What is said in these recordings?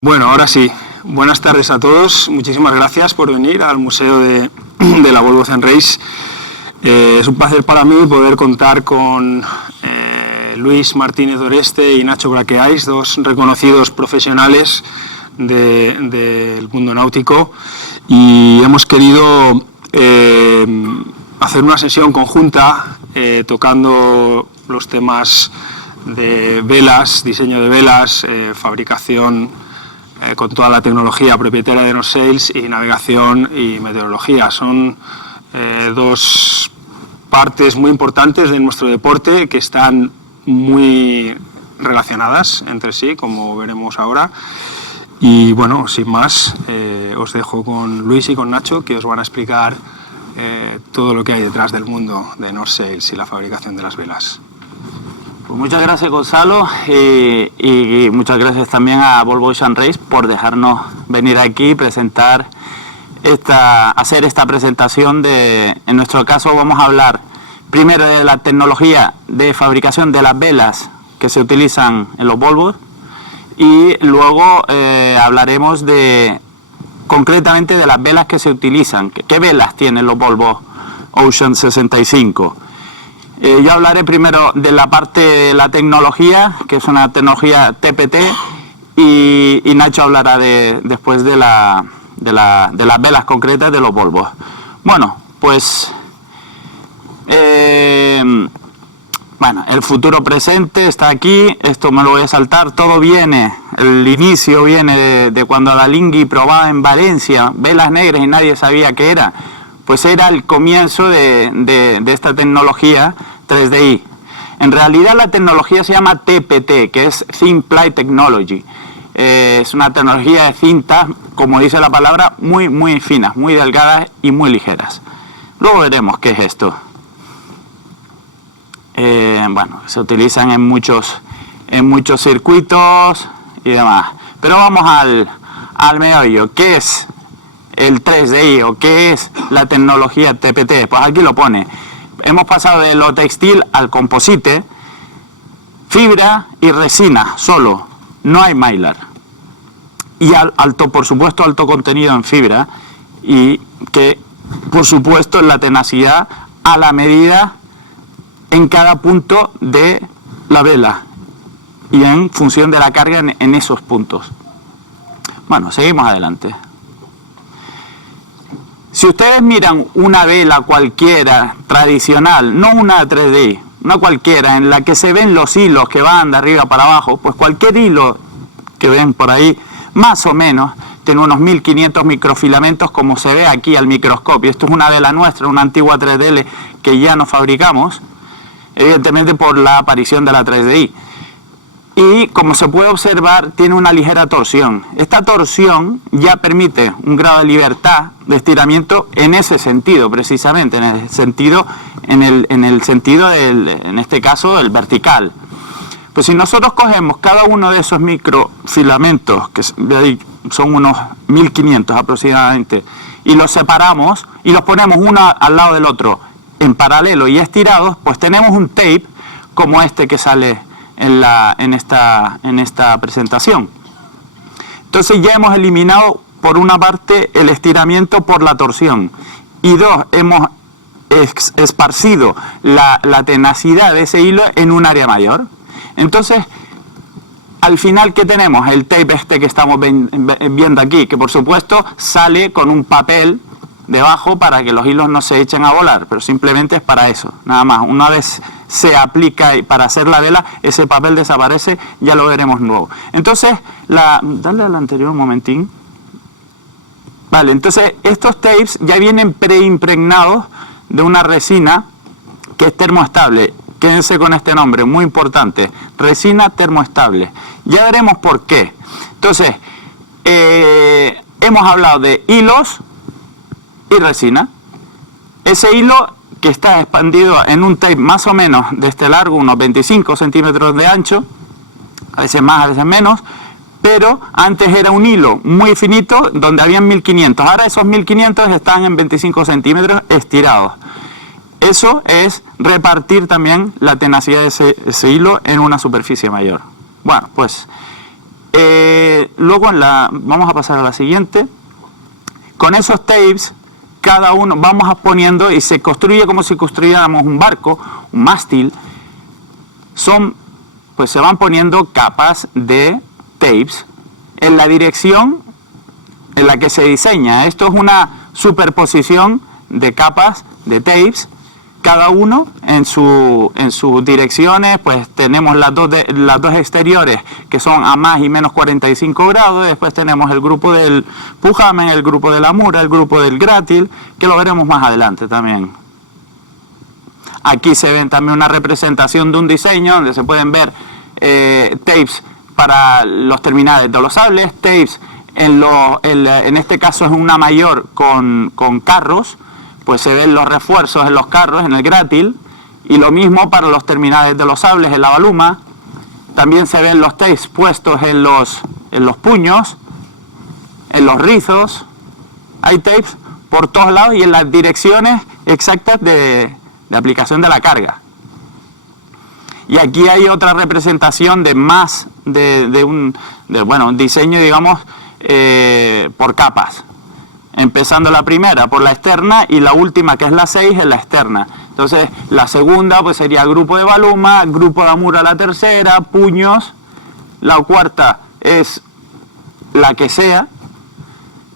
Bueno, ahora sí. Buenas tardes a todos. Muchísimas gracias por venir al Museo de la Volvo Ocean Race. Es un placer para mí poder contar con Luis Martínez Oreste y Nacho Braqueais, dos reconocidos profesionales del mundo náutico, y hemos querido hacer una sesión conjunta tocando los temas de velas, diseño de velas, fabricación con toda la tecnología propietaria de North Sails, y navegación y meteorología. Son dos partes muy importantes de nuestro deporte que están muy relacionadas entre sí, como veremos ahora. Y bueno, sin más, os dejo con Luis y con Nacho, que os van a explicar todo lo que hay detrás del mundo de North Sails y la fabricación de las velas. Pues muchas gracias, Gonzalo, y muchas gracias también a Volvo Ocean Race por dejarnos venir aquí y hacer esta presentación en nuestro caso vamos a hablar primero de la tecnología de fabricación de las velas que se utilizan en los Volvos, y luego hablaremos concretamente de las velas que se utilizan. ¿Qué velas tienen los Volvo Ocean 65? Yo hablaré primero de la parte de la tecnología, que es una tecnología TPT, y Nacho hablará después de las velas concretas de los Volvos. Bueno, pues el futuro presente está aquí. Esto me lo voy a saltar. Todo viene, el inicio viene de cuando la Lingui probaba en Valencia velas negras y nadie sabía qué era. Pues era el comienzo de esta tecnología 3DI. En realidad la tecnología se llama TPT, que es Thin Plate Technology. Es una tecnología de cintas, como dice la palabra, muy, muy finas, muy delgadas y muy ligeras. Luego veremos qué es esto. Se utilizan en muchos circuitos y demás. Pero vamos al meollo. ¿Qué es el 3DI o qué es la tecnología TPT? Pues aquí lo pone. Hemos pasado de lo textil al composite, fibra y resina solo, no hay mylar. Y por supuesto alto contenido en fibra, y que por supuesto la tenacidad a la medida en cada punto de la vela y en función de la carga en esos puntos. Bueno, seguimos adelante. Si ustedes miran una vela cualquiera tradicional, no una 3D, una cualquiera en la que se ven los hilos que van de arriba para abajo, pues cualquier hilo que ven por ahí, más o menos, tiene unos 1500 microfilamentos, como se ve aquí al microscopio. Esto es una vela nuestra, una antigua 3DL que ya no fabricamos, evidentemente por la aparición de la 3DI. Y como se puede observar, tiene una ligera torsión. Esta torsión ya permite un grado de libertad de estiramiento en ese sentido, precisamente, en el sentido en este caso, el vertical. Pues si nosotros cogemos cada uno de esos microfilamentos, que son unos 1500 aproximadamente, y los separamos y los ponemos uno al lado del otro en paralelo y estirados, pues tenemos un tape como este que sale en esta presentación. Entonces ya hemos eliminado por una parte el estiramiento por la torsión, y dos, hemos esparcido la tenacidad de ese hilo en un área mayor. Entonces al final, ¿qué tenemos? El tape este que estamos viendo aquí, que por supuesto sale con un papel debajo para que los hilos no se echen a volar, pero simplemente es para eso, nada más. Una vez se aplica para hacer la vela, ese papel desaparece, ya lo veremos nuevo. Entonces, dale al anterior un momentín. Vale, entonces estos tapes ya vienen preimpregnados de una resina que es termoestable. Quédense con este nombre, muy importante, resina termoestable. Ya veremos por qué. Entonces, hemos hablado de hilos y resina. Ese hilo que está expandido en un tape más o menos de este largo, unos 25 centímetros de ancho, a veces más, a veces menos, pero antes era un hilo muy finito donde habían 1500, ahora esos 1500 están en 25 centímetros estirados. Eso es repartir también la tenacidad de ese hilo en una superficie mayor. Bueno, pues luego vamos a pasar a la siguiente. Con esos tapes, cada uno vamos poniendo y se construye como si construyéramos un barco, un mástil. Pues se van poniendo capas de tapes en la dirección en la que se diseña. Esto es una superposición de capas de tapes, cada uno en sus direcciones. Pues tenemos las dos exteriores, que son a más y menos 45 grados. Después tenemos el grupo del pujamen, el grupo de la mura, el grupo del grátil, que lo veremos más adelante también. Aquí se ven también una representación de un diseño donde se pueden ver tapes para los terminales de los sables, tapes en este caso es una mayor con carros, pues se ven los refuerzos en los carros, en el grátil, y lo mismo para los terminales de los sables en la baluma. También se ven los tapes puestos en los puños, en los rizos. Hay tapes por todos lados y en las direcciones exactas de aplicación de la carga. Y aquí hay otra representación de un diseño, digamos, por capas. Empezando la primera por la externa y la última, que es la 6, en la externa. Entonces, la segunda pues sería grupo de baluma, grupo de amura la tercera, puños, la cuarta es la que sea,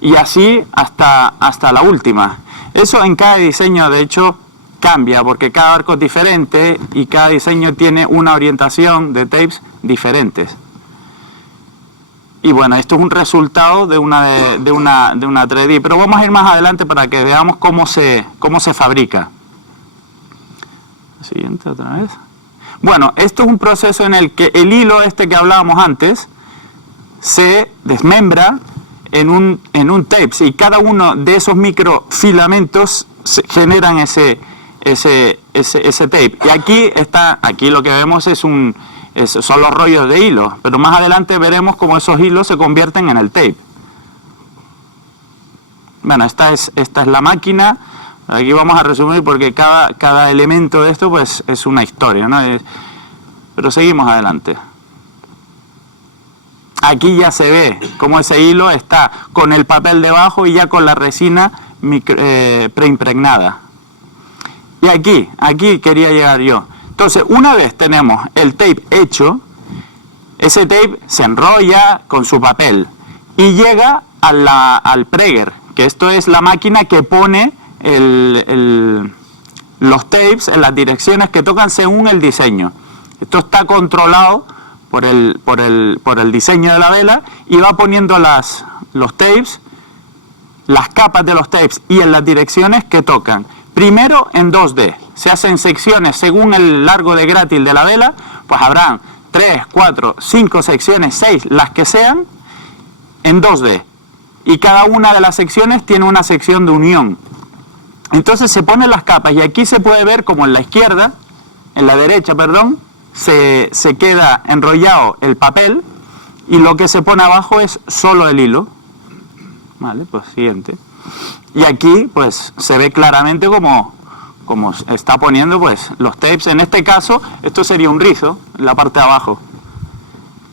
y así hasta la última. Eso en cada diseño, de hecho, cambia, porque cada barco es diferente y cada diseño tiene una orientación de tapes diferentes. Y bueno, esto es un resultado de una 3D, pero vamos a ir más adelante para que veamos cómo se fabrica. Siguiente otra vez. Bueno, esto es un proceso en el que el hilo este que hablábamos antes se desmembra en un tape, y cada uno de esos microfilamentos generan ese tape. Y aquí lo que vemos son los rollos de hilo, pero más adelante veremos cómo esos hilos se convierten en el tape. Bueno, esta es la máquina. Aquí vamos a resumir porque cada elemento de esto pues es una historia, ¿no? Pero seguimos adelante. Aquí ya se ve cómo ese hilo está con el papel debajo y ya con la resina preimpregnada. Y aquí quería llegar yo. Entonces, una vez tenemos el tape hecho, ese tape se enrolla con su papel y llega al pregger, que esto es la máquina que pone los tapes en las direcciones que tocan según el diseño. Esto está controlado por el diseño de la vela y va poniendo los tapes, las capas de los tapes y en las direcciones que tocan. Primero en 2D, se hacen secciones según el largo de grátil de la vela, pues habrán 3, 4, 5 secciones, 6, las que sean, en 2D. Y cada una de las secciones tiene una sección de unión. Entonces se ponen las capas y aquí se puede ver como en la derecha, se queda enrollado el papel y lo que se pone abajo es solo el hilo. Vale, pues siguiente. Y aquí pues se ve claramente como está poniendo pues los tapes. En este caso esto sería un rizo en la parte de abajo.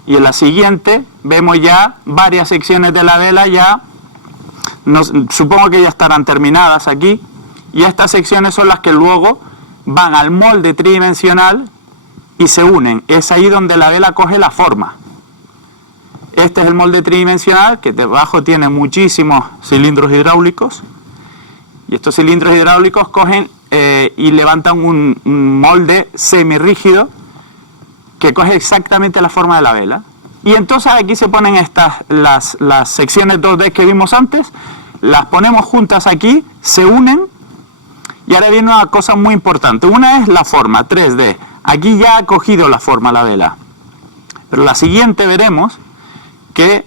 Y en la siguiente vemos ya varias secciones de la vela supongo que ya estarán terminadas aquí. Y estas secciones son las que luego van al molde tridimensional y se unen. Es ahí donde la vela coge la forma. Este es el molde tridimensional, que debajo tiene muchísimos cilindros hidráulicos. Y estos cilindros hidráulicos cogen y levantan un molde semirrígido que coge exactamente la forma de la vela. Y entonces aquí se ponen las secciones 2D que vimos antes, las ponemos juntas aquí, se unen. Y ahora viene una cosa muy importante. Una es la forma, 3D. Aquí ya ha cogido la forma la vela. Pero la siguiente veremos que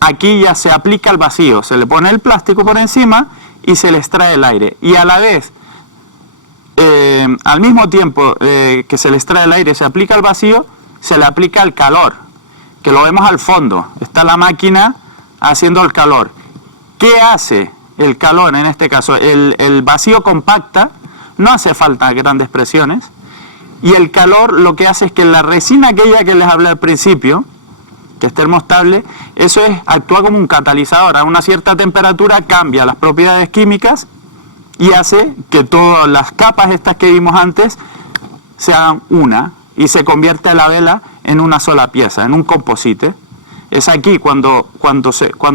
aquí ya se aplica el vacío. Se le pone el plástico por encima y se le extrae el aire. Y a la vez, al mismo tiempo que se le extrae el aire, se aplica el vacío, se le aplica el calor, que lo vemos al fondo. Está la máquina haciendo el calor. ¿Qué hace el calor en este caso? El vacío compacta, no hace falta grandes presiones, y el calor lo que hace es que la resina aquella que les hablé al principio, que es termostable, eso actúa como un catalizador. A una cierta temperatura cambia las propiedades químicas y hace que todas las capas estas que vimos antes se hagan una y se convierte la vela en una sola pieza, en un composite. Es aquí cuando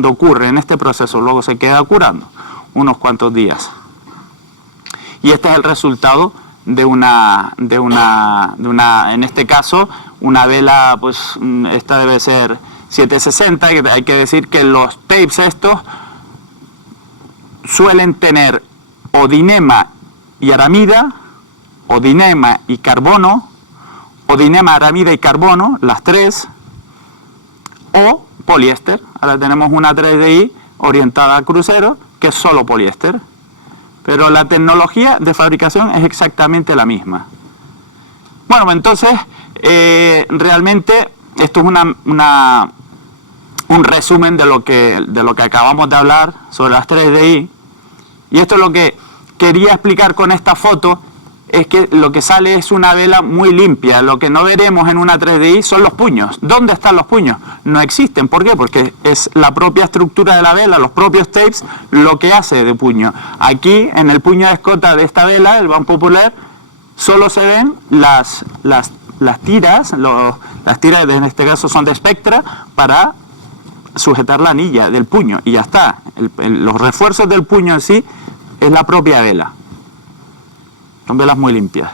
ocurre en este proceso, luego se queda curando unos cuantos días. Y este es el resultado de una, en este caso, una vela, pues esta debe ser 760, y hay que decir que los tapes estos suelen tener o dinema y aramida, o dinema y carbono, o dinema, aramida y carbono, las tres, o poliéster. Ahora tenemos una 3DI orientada a crucero, que es solo poliéster. Pero la tecnología de fabricación es exactamente la misma. Bueno, entonces, realmente esto es un resumen de lo que acabamos de hablar sobre las 3DI. Y esto es lo que quería explicar con esta foto, es que lo que sale es una vela muy limpia. Lo que no veremos en una 3DI son los puños. ¿Dónde están los puños? No existen. ¿Por qué? Porque es la propia estructura de la vela, los propios tapes, lo que hace de puño. Aquí, en el puño de escota de esta vela, el Van Popular, solo se ven las tiras, las tiras en este caso son de Spectra, para sujetar la anilla del puño, y ya está. Los refuerzos del puño en sí es la propia vela. Son velas muy limpias.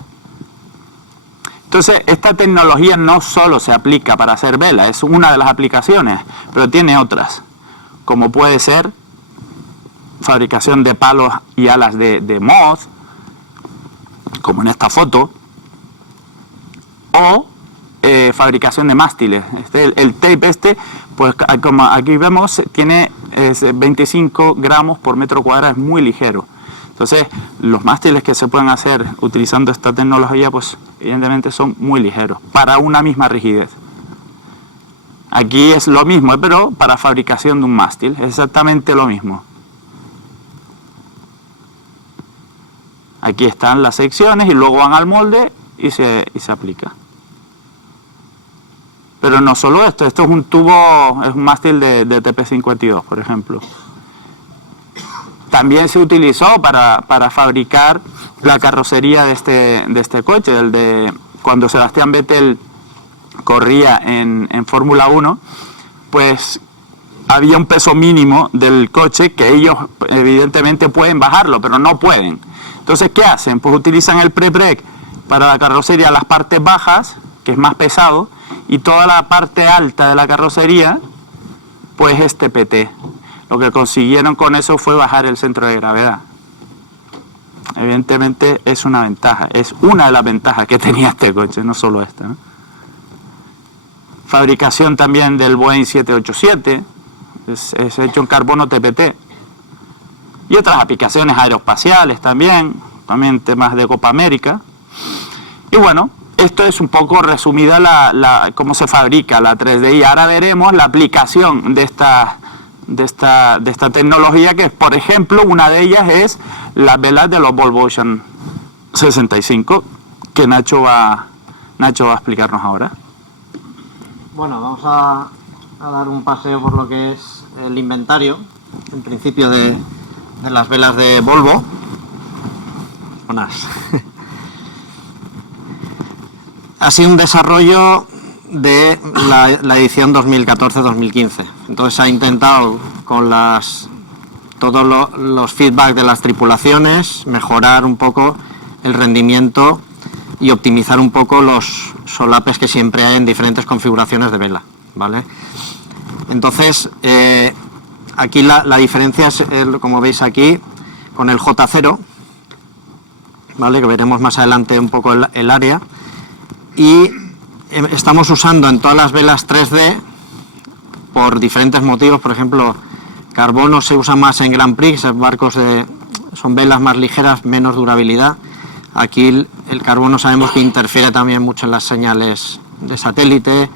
Entonces, esta tecnología no solo se aplica para hacer velas, es una de las aplicaciones, pero tiene otras, como puede ser fabricación de palos y alas de moth, como en esta foto, o fabricación de mástiles. El tape pues como aquí vemos, tiene 25 gramos por metro cuadrado, es muy ligero. Entonces, los mástiles que se pueden hacer utilizando esta tecnología, pues evidentemente son muy ligeros, para una misma rigidez. Aquí es lo mismo, pero para fabricación de un mástil, es exactamente lo mismo. Aquí están las secciones y luego van al molde y se aplica. Pero no solo esto es un tubo, es un mástil de TP52, por ejemplo. También se utilizó para fabricar la carrocería de este coche, el de cuando Sebastián Vettel corría en Fórmula 1, pues había un peso mínimo del coche que ellos evidentemente pueden bajarlo, pero no pueden. Entonces, ¿qué hacen? Pues utilizan el pre-brake para la carrocería, las partes bajas, que es más pesado, y toda la parte alta de la carrocería, pues es TPT. Lo que consiguieron con eso fue bajar el centro de gravedad. Evidentemente es una ventaja, es una de las ventajas que tenía este coche, no solo esta, ¿no? Fabricación también del Boeing 787, es hecho en carbono TPT. Y otras aplicaciones aeroespaciales también temas de Copa América. Y bueno, esto es un poco resumida cómo se fabrica la 3DI. Ahora veremos la aplicación de esta tecnología, que por ejemplo una de ellas es las velas de los Volvo Ocean 65, que Nacho va a explicarnos ahora. Bueno, vamos a dar un paseo por lo que es el inventario, en principio de las velas de Volvo. Buenas. Ha sido un desarrollo de la edición 2014-2015. Entonces se ha intentado con todos los feedback de las tripulaciones mejorar un poco el rendimiento y optimizar un poco los solapes que siempre hay en diferentes configuraciones de vela, ¿vale? Entonces aquí la diferencia es, como veis aquí, con el J0, ¿vale? Que veremos más adelante un poco el área, y estamos usando en todas las velas 3D por diferentes motivos. Por ejemplo, carbono se usa más en Grand Prix, son velas más ligeras, menos durabilidad. Aquí el carbono sabemos que interfiere también mucho en las señales de satélite,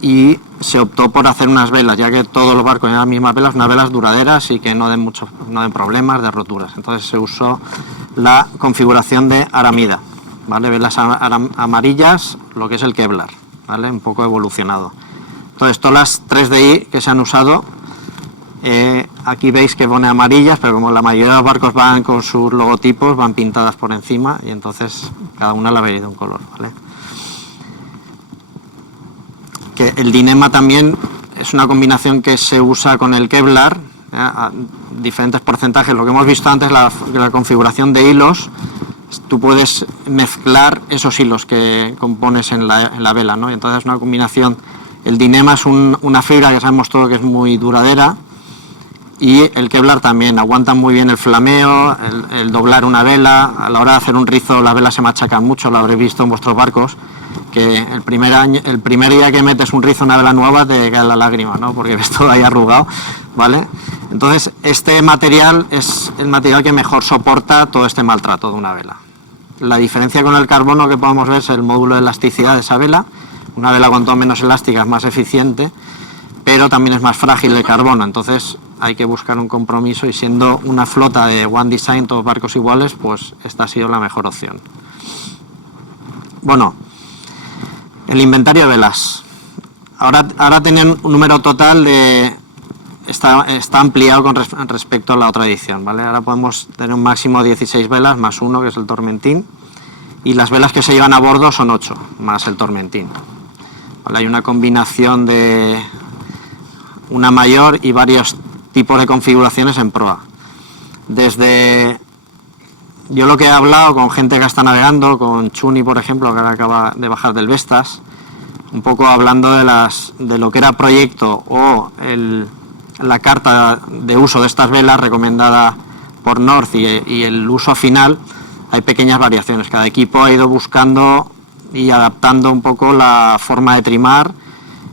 y se optó por hacer unas velas, ya que todos los barcos tienen las mismas velas, unas velas duraderas y que no den problemas de roturas. Entonces se usó la configuración de aramida, ¿vale? Velas amarillas, lo que es el Kevlar, ¿vale? Un poco evolucionado. Entonces, todas las 3DI que se han usado, aquí veis que pone amarillas, pero como la mayoría de los barcos van con sus logotipos, van pintadas por encima y entonces cada una la veréis de un color, ¿vale? Que el Dynema también es una combinación que se usa con el Kevlar, a diferentes porcentajes. Lo que hemos visto antes, la configuración de hilos, tú puedes mezclar esos hilos que compones en la vela, ¿no? Y entonces es una combinación. El Dynema es una fibra que sabemos todo que es muy duradera, y el Kevlar también aguanta muy bien el flameo, el doblar una vela. A la hora de hacer un rizo las velas se machacan mucho, lo habréis visto en vuestros barcos, que el primer día que metes un rizo en una vela nueva te cae la lágrima, ¿no? Porque ves todo ahí arrugado, ¿vale? Entonces este material es el material que mejor soporta todo este maltrato de una vela. La diferencia con el carbono que podemos ver es el módulo de elasticidad de esa vela. Una vela cuanto menos elástica es más eficiente, pero también es más frágil el carbono, entonces hay que buscar un compromiso, y siendo una flota de One Design, todos barcos iguales, pues esta ha sido la mejor opción. Bueno, el inventario de velas. Ahora tienen un número total de... Está ampliado con respecto a la otra edición, ¿vale? Ahora podemos tener un máximo de 16 velas, más uno, que es el Tormentín, y las velas que se llevan a bordo son 8, más el Tormentín. ¿Vale? Hay una combinación de una mayor y varios tipos de configuraciones en proa. Desde... Yo lo que he hablado con gente que está navegando, con Chuni, por ejemplo, que ahora acaba de bajar del Vestas, un poco hablando de lo que era proyecto o la carta de uso de estas velas recomendada por North y el uso final, hay pequeñas variaciones. Cada equipo ha ido buscando y adaptando un poco la forma de trimar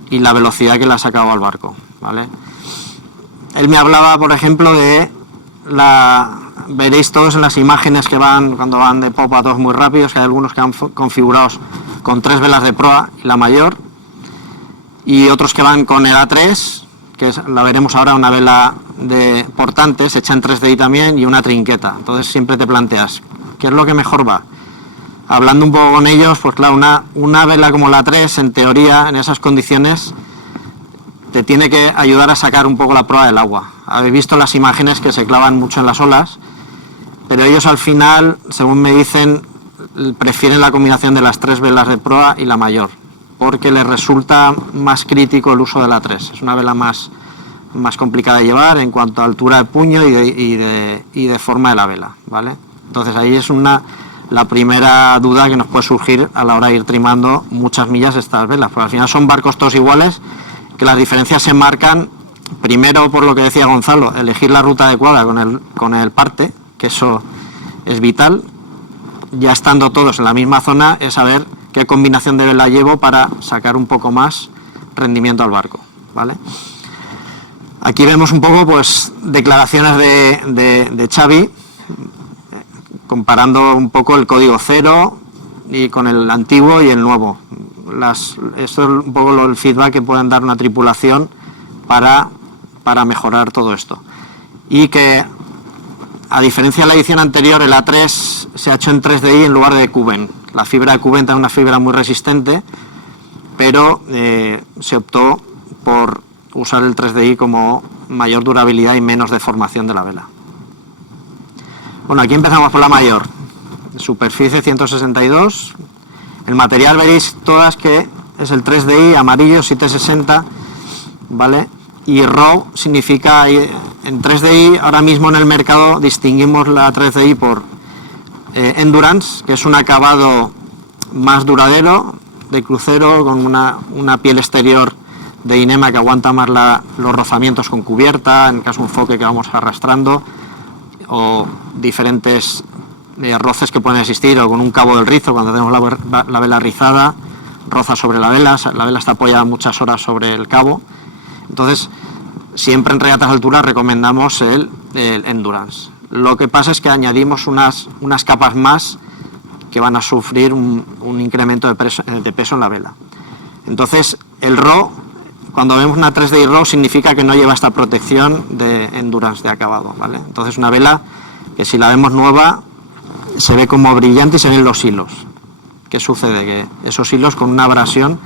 y la velocidad que le ha sacado al barco, ¿vale? Él me hablaba, por ejemplo, de veréis todos en las imágenes que van cuando van de popa todos muy rápidos, que hay algunos que van configurados con 3 velas de proa y la mayor, y otros que van con el A3, que la veremos ahora, una vela de portantes hecha en 3DI también, y una trinqueta. Entonces siempre te planteas, ¿qué es lo que mejor va? Hablando un poco con ellos, pues claro, una vela como la 3, en teoría, en esas condiciones, te tiene que ayudar a sacar un poco la proa del agua. Habéis visto las imágenes que se clavan mucho en las olas, pero ellos al final, según me dicen, prefieren la combinación de las 3 velas de proa y la mayor, porque les resulta más crítico el uso de la 3. Es una vela más complicada de llevar en cuanto a altura de puño y de forma de la vela, ¿vale? Entonces ahí es la primera duda que nos puede surgir a la hora de ir trimando muchas millas estas velas, porque al final son barcos todos iguales, que las diferencias se marcan primero por lo que decía Gonzalo, elegir la ruta adecuada con el parte, que eso es vital. Ya estando todos en la misma zona, es saber qué combinación de vela llevo para sacar un poco más rendimiento al barco, ¿vale? Aquí vemos un poco, pues, declaraciones de Xavi, comparando un poco el código 0 y con el antiguo y el nuevo. Esto es un poco el feedback que pueden dar una tripulación para mejorar todo esto. Y que, a diferencia de la edición anterior, el A3 se ha hecho en 3DI en lugar de Cuben. La fibra de Cuben es una fibra muy resistente, pero se optó por usar el 3DI como mayor durabilidad y menos deformación de la vela. Bueno, aquí empezamos por la mayor. Superficie 162. El material veréis todas que es el 3DI amarillo 760, ¿vale? Y RAW significa, en 3DI ahora mismo en el mercado distinguimos la 3DI por Endurance, que es un acabado más duradero, de crucero, con una piel exterior de Dynema que aguanta más los rozamientos con cubierta, en caso de un foque que vamos arrastrando, o diferentes roces que pueden existir, o con un cabo del rizo, cuando tenemos la vela rizada, roza sobre la vela está apoyada muchas horas sobre el cabo. Entonces, siempre en regatas de altura recomendamos el Endurance. Lo que pasa es que añadimos unas capas más que van a sufrir un incremento de peso en la vela. Entonces, el RAW, cuando vemos una 3DI RAW, significa que no lleva esta protección de Endurance de acabado, ¿vale? Entonces, una vela que si la vemos nueva, se ve como brillante y se ven los hilos. ¿Qué sucede? Que esos hilos con una abrasión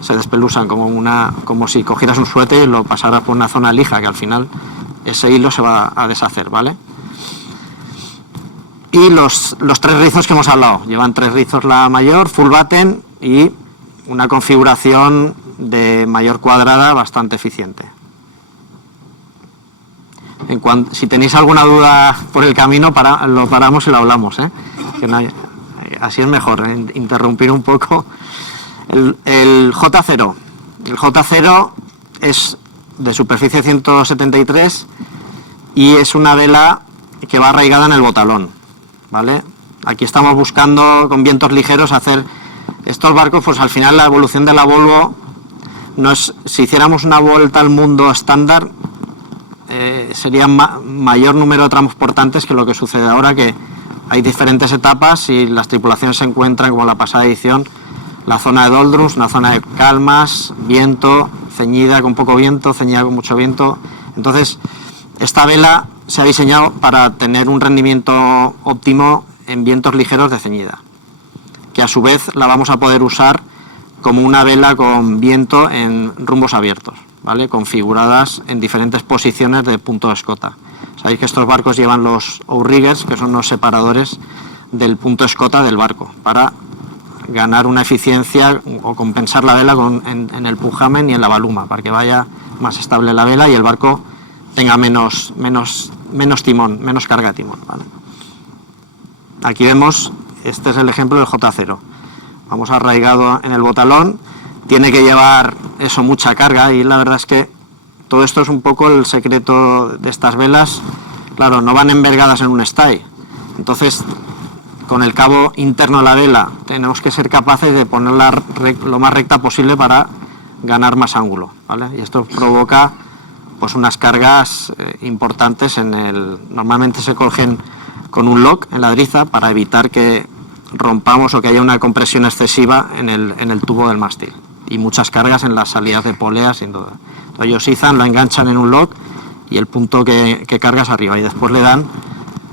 se despeluzan como si cogieras un suéter y lo pasaras por una zona lija, que al final ese hilo se va a deshacer, ¿vale? Y los 3 rizos que hemos hablado, llevan 3 rizos la mayor, full button y una configuración de mayor cuadrada bastante eficiente. Si tenéis alguna duda por el camino, lo paramos y lo hablamos, ¿eh? Que no hay, así es mejor, interrumpir un poco. El J0. El J0 es de superficie 173 y es una vela que va arraigada en el botalón, ¿vale? Aquí estamos buscando con vientos ligeros hacer estos barcos, pues al final la evolución de la Volvo no es, si hiciéramos una vuelta al mundo estándar, sería mayor número de tramos portantes que lo que sucede ahora, que hay diferentes etapas y las tripulaciones se encuentran, como en la pasada edición, la zona de doldrums, una zona de calmas, viento, ceñida con poco viento, ceñida con mucho viento. Entonces, esta vela se ha diseñado para tener un rendimiento óptimo en vientos ligeros de ceñida, que a su vez la vamos a poder usar como una vela con viento en rumbos abiertos, ¿vale? Configuradas en diferentes posiciones de punto de escota. Sabéis que estos barcos llevan los outriggers, que son los separadores del punto de escota del barco, para ganar una eficiencia o compensar la vela en el pujamen y en la baluma, para que vaya más estable la vela y el barco tenga menos timón, menos carga de timón, ¿vale? Aquí vemos, este es el ejemplo del J0. Vamos arraigado en el botalón, tiene que llevar eso, mucha carga, y la verdad es que todo esto es un poco el secreto de estas velas. Claro, no van envergadas en un stay, entonces con el cabo interno de la vela tenemos que ser capaces de ponerla lo más recta posible para ganar más ángulo, ¿vale? Y esto provoca pues unas cargas importantes normalmente se cogen con un lock en la driza para evitar que rompamos o que haya una compresión excesiva en el tubo del mástil, y muchas cargas en las salidas de poleas, sin duda. Entonces ellos izan, lo enganchan en un lock y el punto que cargas arriba, y después le dan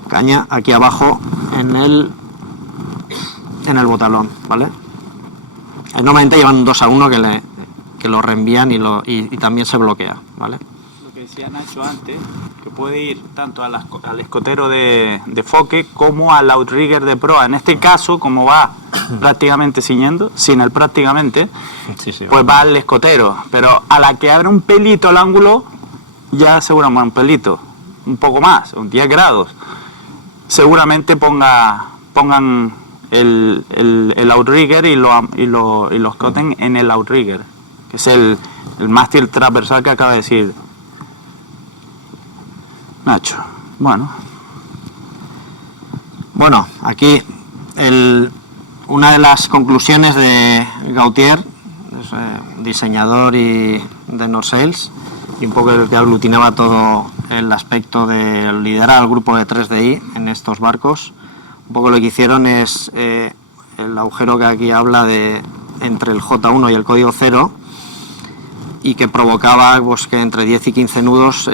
caña aquí abajo en el botalón, ¿vale? Normalmente llevan un 2-1 que lo reenvían y también se bloquea, ¿vale? Lo que decía Nacho antes, que puede ir tanto al escotero de foque como al outrigger de proa. En este caso, como va prácticamente ciñendo, sin el prácticamente, sí, pues va al escotero. Pero a la que abre un pelito el ángulo, ya seguramente un pelito, un poco más, 10 grados, seguramente pongan el outrigger y lo escoten en el outrigger, que es el mástil transversal que acaba de decir Nacho. Bueno, aquí una de las conclusiones de Gautier, diseñador y de North Sails, y un poco el que aglutinaba todo el aspecto de liderar al grupo de 3DI en estos barcos. Un poco lo que hicieron es el agujero que aquí habla entre el J1 y el código 0, y que provocaba pues, que entre 10 y 15 nudos,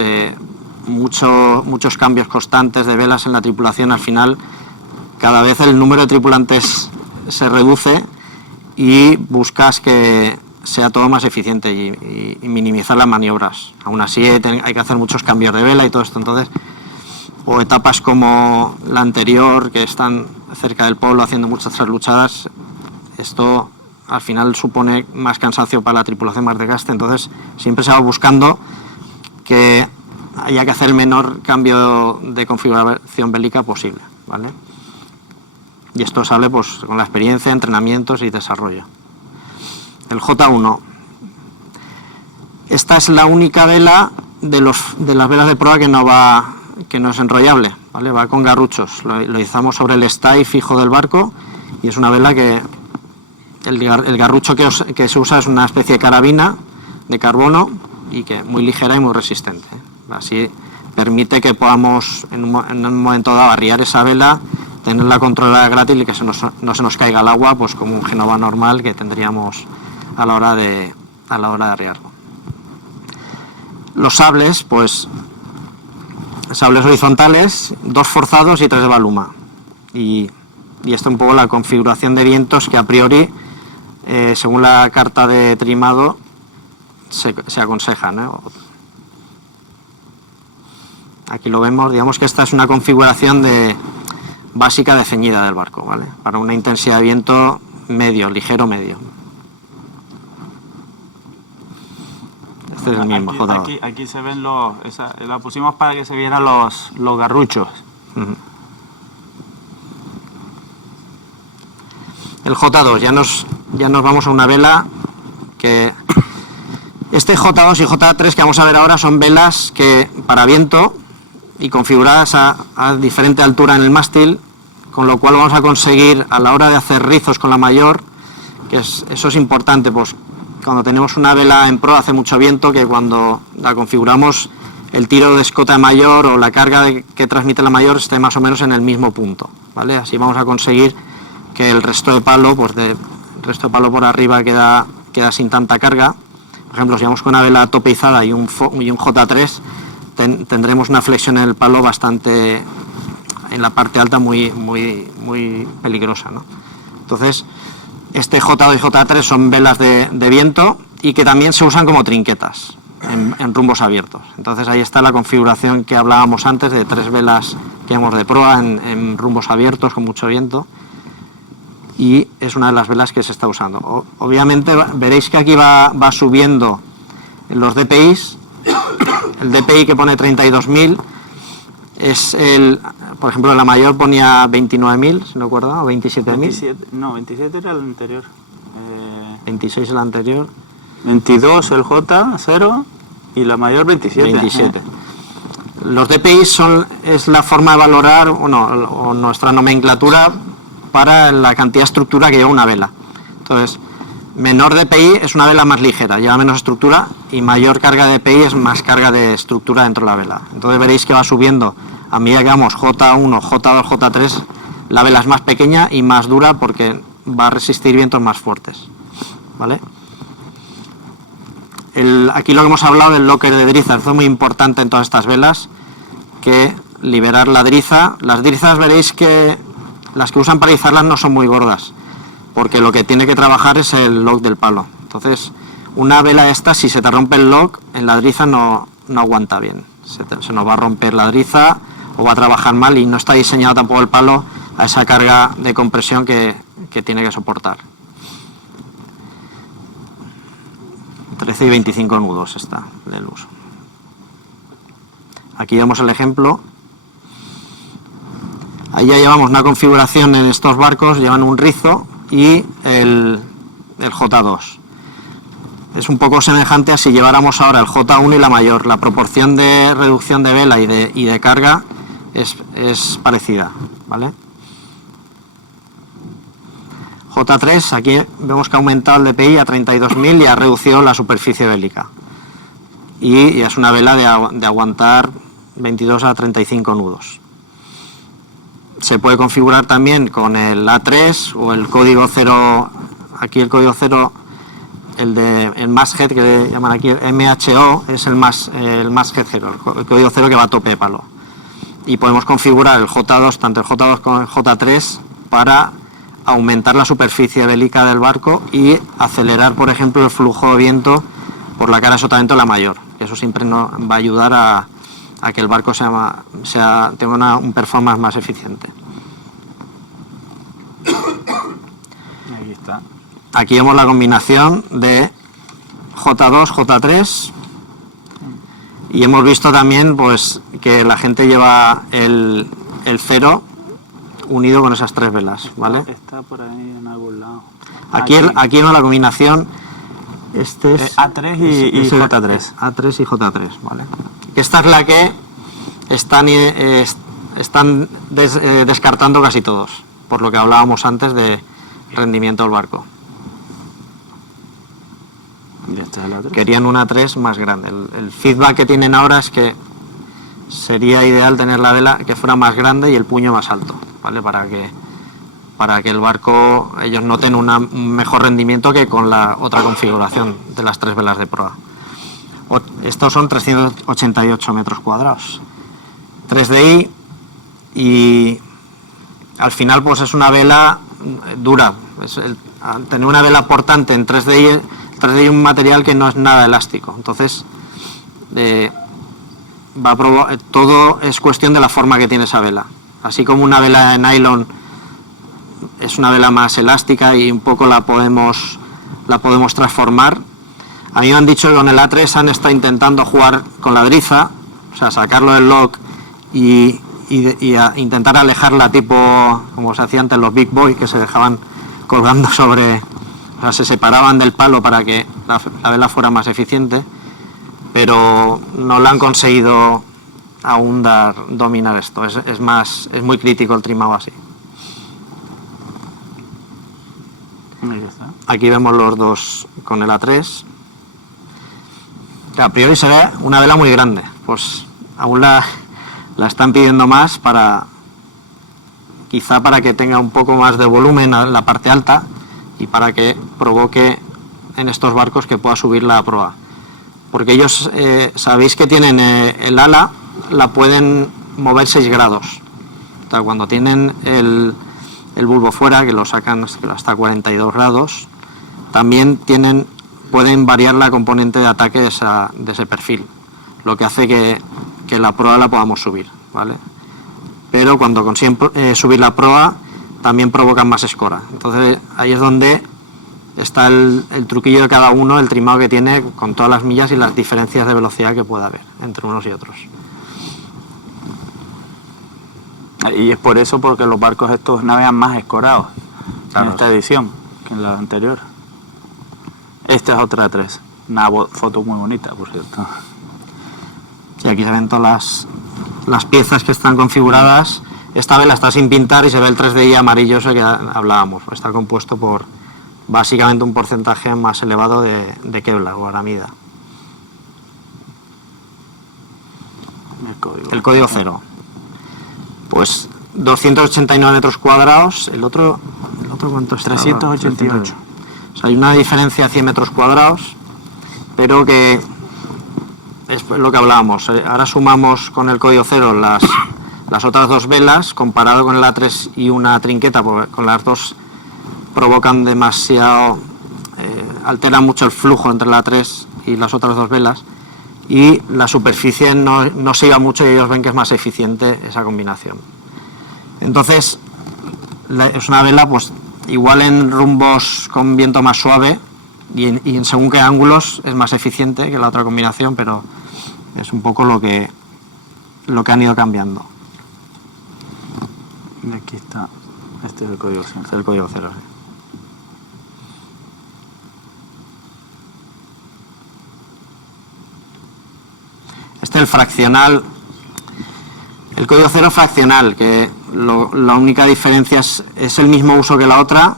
muchos cambios constantes de velas en la tripulación. Al final, cada vez el número de tripulantes se reduce y buscas que sea todo más eficiente y minimizar las maniobras. Aún así hay que hacer muchos cambios de vela y todo esto. Entonces, o etapas como la anterior, que están cerca del polo haciendo muchas trasluchadas, esto al final supone más cansancio para la tripulación, más desgaste. Entonces siempre se va buscando que haya que hacer el menor cambio de configuración bélica posible, ¿vale? Y esto sale pues con la experiencia, entrenamientos y desarrollo. El J1. Esta es la única vela de las velas de proa que no es enrollable, ¿vale? Va con garruchos. Lo izamos sobre el stay fijo del barco, y es una vela que el garrucho que se usa es una especie de carabina de carbono, y que muy ligera y muy resistente. Así permite que podamos en un momento dado arriar esa vela, tenerla controlada gratis y que no se nos caiga al agua, pues como un Genova normal que tendríamos a la hora de arriarlo. Los sables, pues sables horizontales, 2 forzados y 3 de baluma, y esto un poco la configuración de vientos que a priori según la carta de trimado, se aconseja, ¿no? Aquí lo vemos, digamos que esta es una configuración básica de ceñida del barco, ¿vale? Para una intensidad de viento medio, ligero medio. Este es el mismo J2. Aquí se ven la pusimos para que se vieran los garruchos. Uh-huh. El J2, ya nos vamos a una vela que... Este J2 y J3 que vamos a ver ahora son velas que para viento y configuradas a diferente altura en el mástil, con lo cual vamos a conseguir a la hora de hacer rizos con la mayor, eso es importante, pues cuando tenemos una vela en proa hace mucho viento, que cuando la configuramos el tiro de escota mayor o la carga que transmite la mayor esté más o menos en el mismo punto, ¿vale? Así vamos a conseguir que el resto de palo, pues el resto de palo por arriba queda sin tanta carga. Por ejemplo, si vamos con una vela topeizada y un J3, tendremos una flexión en el palo bastante, en la parte alta, muy peligrosa, ¿no? Entonces, este J2 y J3 son velas de viento y que también se usan como trinquetas en rumbos abiertos. Entonces ahí está la configuración que hablábamos antes de 3 velas, digamos, de proa en rumbos abiertos con mucho viento, y es una de las velas que se está usando. Obviamente veréis que aquí va subiendo los DPIs. El DPI que pone 32.000 es por ejemplo, la mayor ponía 29.000, si no recuerdo, o 27.000. No, 27 era el anterior. 26 el anterior. 22 el J0 y la mayor 27. 27. Los DPI es la forma de valorar, o nuestra nomenclatura para la cantidad de estructura que lleva una vela. Entonces, menor DPI es una vela más ligera, lleva menos estructura, y mayor carga de DPI es más carga de estructura dentro de la vela. Entonces veréis que va subiendo a medida que vamos J1, J2, J3, la vela es más pequeña y más dura porque va a resistir vientos más fuertes, ¿vale? Aquí lo que hemos hablado del locker de driza, esto es muy importante en todas estas velas, que liberar la driza. Las drizas veréis que las que usan para izarlas no son muy gordas, porque lo que tiene que trabajar es el lock del palo. Entonces, una vela esta, si se te rompe el lock, en la driza no aguanta bien. Se nos va a romper la driza o va a trabajar mal, y no está diseñado tampoco el palo a esa carga de compresión que tiene que soportar. 13 y 25 nudos está del uso. Aquí vemos el ejemplo. Ahí ya llevamos una configuración en estos barcos, llevan un rizo y el J2. Es un poco semejante a si lleváramos ahora el J1 y la mayor. La proporción de reducción de vela y de carga es parecida, ¿vale? J3, aquí vemos que ha aumentado el DPI a 32.000 y ha reducido la superficie bélica. Y es una vela de aguantar 22 a 35 nudos. Se puede configurar también con el A3 o el código 0, aquí el código 0, el masthead, que le llaman aquí el MHO, es el masthead 0, el código 0 que va a tope de palo. Y podemos configurar el J2, tanto el J2 como el J3, para aumentar la superficie bélica del barco y acelerar, por ejemplo, el flujo de viento por la cara de sotavento la mayor. Eso siempre nos va a ayudar a que el barco tenga un performance más eficiente. Aquí está. Aquí vemos la combinación de J2, J3, y hemos visto también, pues, que la gente lleva el 0 unido con esas 3 velas, ¿vale? Está por ahí en algún lado. Aquí vemos la combinación. Este es A3 y J3. A3 y J3, ¿vale? Que esta es la que están descartando casi todos, por lo que hablábamos antes de rendimiento del barco. Ya está el A3. Querían una A3 más grande. El feedback que tienen ahora es que sería ideal tener la vela que fuera más grande y el puño más alto, ¿vale? Para que el barco, ellos noten un mejor rendimiento que con la otra configuración de las 3 velas de proa. Estos son 388 metros cuadrados, 3 DI, y al final pues es una vela dura. al tener una vela portante en 3D es un material que no es nada elástico. Entonces, todo es cuestión de la forma que tiene esa vela. Así como una vela de nylon es una vela más elástica y un poco la podemos transformar. A mí me han dicho que con el A3 han estado intentando jugar con la driza, o sea, sacarlo del lock y intentar alejarla, tipo como se hacía antes los Big Boy, que se dejaban colgando sobre, o sea, se separaban del palo para que la vela fuera más eficiente, pero no lo han conseguido aún dominar esto. Es muy crítico el trimado así. Ahí está. Aquí vemos los dos con el A3. Que a priori se ve una vela muy grande, pues aún la están pidiendo más quizá para que tenga un poco más de volumen en la parte alta y para que provoque en estos barcos que pueda subir la proa. Porque ellos, sabéis que tienen el ala, la pueden mover 6 grados. O sea, cuando tienen el bulbo fuera, que lo sacan hasta 42 grados, también pueden variar la componente de ataque de ese perfil, lo que hace que la proa la podamos subir, ¿vale? Pero cuando consiguen subir la proa, también provocan más escora. Entonces ahí es donde está el truquillo de cada uno, el trimado que tiene, con todas las millas y las diferencias de velocidad que pueda haber entre unos y otros. Y es por eso porque los barcos estos navegan más escorados, Claro. en esta edición que en la anterior. Esta es otra 3. Una foto muy bonita, por cierto. Sí, aquí se ven todas las piezas que están configuradas. Esta vela está sin pintar y se ve el 3DI amarillo ese que hablábamos. Está compuesto por básicamente un porcentaje más elevado de Kevlar o aramida. El código cero. Pues 289 metros cuadrados. El otro ¿cuánto está? 388. O sea, hay una diferencia de 100 metros cuadrados, pero que es lo que hablábamos. Ahora sumamos con el código cero las otras dos velas, comparado con el A3 y una trinqueta, porque con las dos provocan demasiado, alteran mucho el flujo entre la A3 y las otras dos velas, y la superficie no se iba mucho y ellos ven que es más eficiente esa combinación. Entonces, es una vela, pues igual en rumbos con viento más suave y en según qué ángulos es más eficiente que la otra combinación, pero es un poco lo que han ido cambiando. Y aquí está. Este es el código 100. Este es el código cero. Sí. Este es el fraccional. El código cero fraccional, que la única diferencia es el mismo uso que la otra,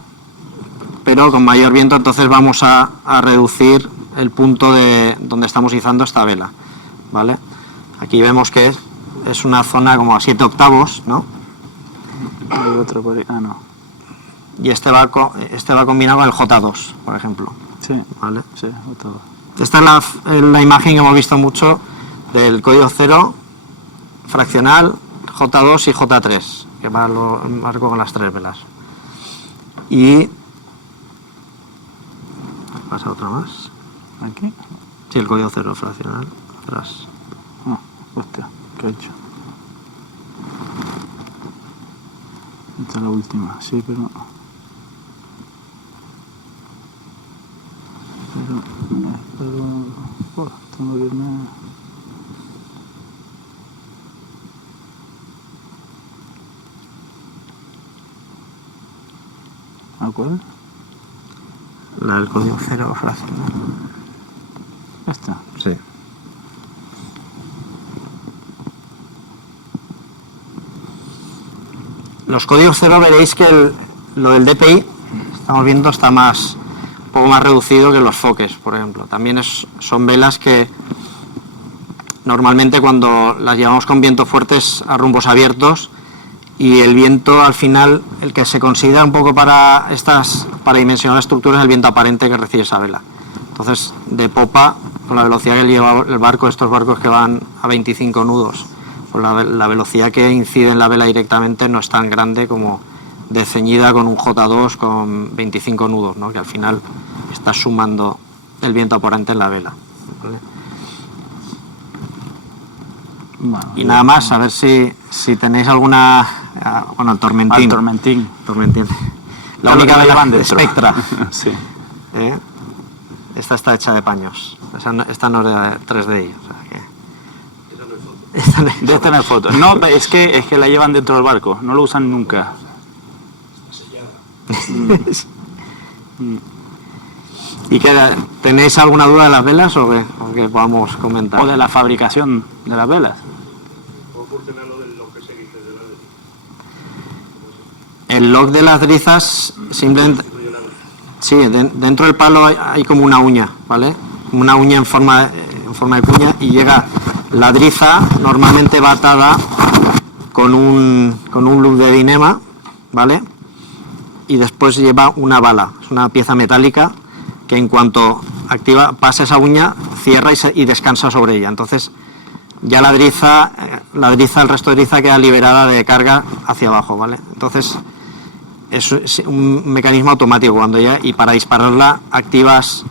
pero con mayor viento. Entonces vamos a reducir el punto de donde estamos izando esta vela, ¿vale? Aquí vemos que es una zona como a 7 octavos, ¿no? Hay otro por ahí. Ah, no. Y este va combinado con el J2, por ejemplo, Sí, ¿vale? sí, otro. Esta es la imagen que hemos visto mucho del código cero fraccional, J2 y J3, que va lo marco con las 3 velas. Y pasa otra más. ¿Aquí? Sí, el código cero fraccional, atrás. Ah, hostia, ¿qué he hecho? Esta es la última, sí, pero... tengo que irme... ¿A cuál? La del código cero fraccional. Esta. Sí. Los códigos cero veréis que lo del DPI, estamos viendo, está un poco más reducido que los foques, por ejemplo. También son velas que normalmente cuando las llevamos con vientos fuertes a rumbos abiertos, y el viento al final, el que se considera un poco para dimensionar la estructura, es el viento aparente que recibe esa vela. Entonces, de popa, con la velocidad que lleva el barco, estos barcos que van a 25 nudos, pues la velocidad que incide en la vela directamente no es tan grande como de ceñida con un J2 con 25 nudos, ¿no? Que al final estás sumando el viento aporante en la vela, ¿vale? Bueno, Y nada más, a ver si tenéis alguna... Bueno, el Tormentín. al Tormentín. Tormentín. La Todo lo única que vela llevan dentro. Spectra. Sí. ¿Eh? Esta está hecha de paños. Esta no es de 3DI. O sea que... Esta no es foto. Debe tener fotos. No, es que la llevan dentro del barco, no lo usan nunca. ¿Y qué, tenéis alguna duda de las velas o que podamos comentar? O de la fabricación de las velas. El lock de las drizas simplemente... Sí, dentro del palo hay como una uña, ¿vale? Una uña en forma de cuña y llega la driza, normalmente va atada con un loop de dinema, ¿vale? Y después lleva una bala, es una pieza metálica que en cuanto activa, pasa esa uña, cierra y descansa sobre ella. Entonces ya la driza, el resto de driza queda liberada de carga hacia abajo, ¿vale? Entonces es un mecanismo automático cuando ya, y para dispararla activas,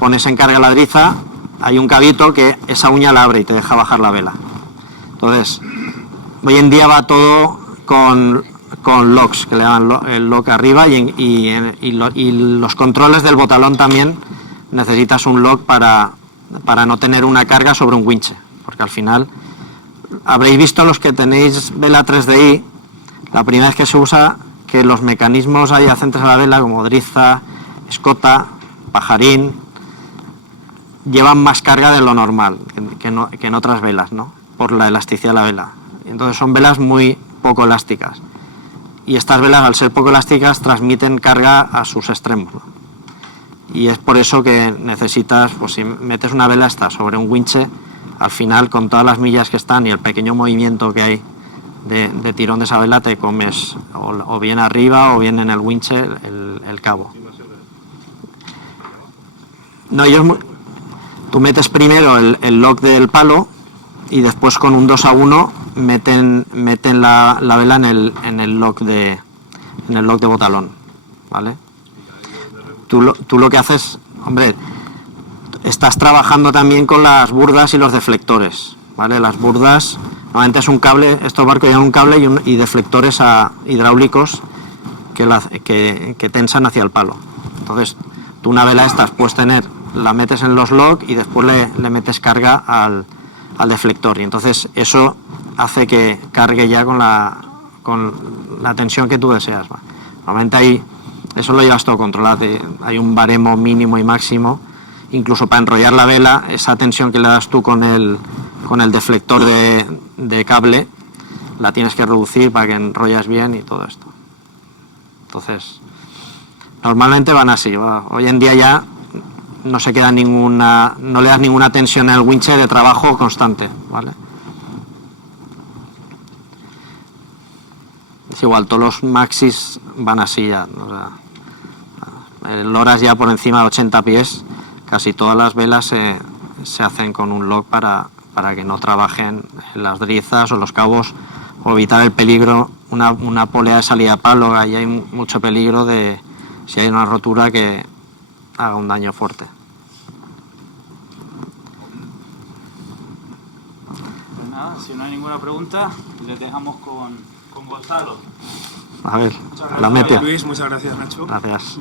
pones en carga la driza, hay un cabito que esa uña la abre y te deja bajar la vela. Entonces hoy en día va todo con locks, que le llaman el lock arriba, y los controles del botalón también necesitas un lock para no tener una carga sobre un winche, porque al final habréis visto los que tenéis vela 3DI, la primera vez que se usa que los mecanismos adyacentes a la vela, como driza, escota, pajarín, llevan más carga de lo normal que en otras velas, ¿no? Por la elasticidad de la vela. Entonces son velas muy poco elásticas. Y estas velas, al ser poco elásticas, transmiten carga a sus extremos, ¿no? Y es por eso que necesitas, pues si metes una vela esta sobre un winche, al final con todas las millas que están y el pequeño movimiento que hay de tirón de esa vela, te comes o bien arriba o bien en el winche el cabo. No, tú metes primero el lock del palo y después con un 2-1 meten la vela en el lock de botalón, ¿vale? Tú lo que haces, hombre, estás trabajando también con las burdas y los deflectores, ¿vale? Las burdas, normalmente es un cable, estos barcos llevan un cable y deflectores hidráulicos que tensan hacia el palo. Entonces, tú una vela estas puedes tener, la metes en los lock y después le metes carga al deflector. Y entonces eso hace que cargue ya con la tensión que tú deseas, ¿va? Normalmente eso lo llevas todo controlado, hay un baremo mínimo y máximo, incluso para enrollar la vela, esa tensión que le das tú con el deflector de cable, la tienes que reducir para que enrollas bien y todo esto. Entonces, normalmente van así, ¿va? Hoy en día ya no se queda no le das ninguna tensión al winche de trabajo constante, ¿vale? Es igual, todos los maxis van así ya, o sea, el Loras ya por encima de 80 pies, casi todas las velas se hacen con un lock para que no trabajen en las drizas o los cabos, o evitar el peligro, una polea de salida a palo, ahí hay mucho peligro de si hay una rotura que haga un daño fuerte. Pues nada, si no hay ninguna pregunta, les dejamos con Gonzalo. A ver, la metia. Luis, muchas gracias, Nacho. Gracias.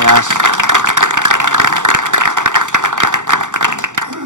Gracias.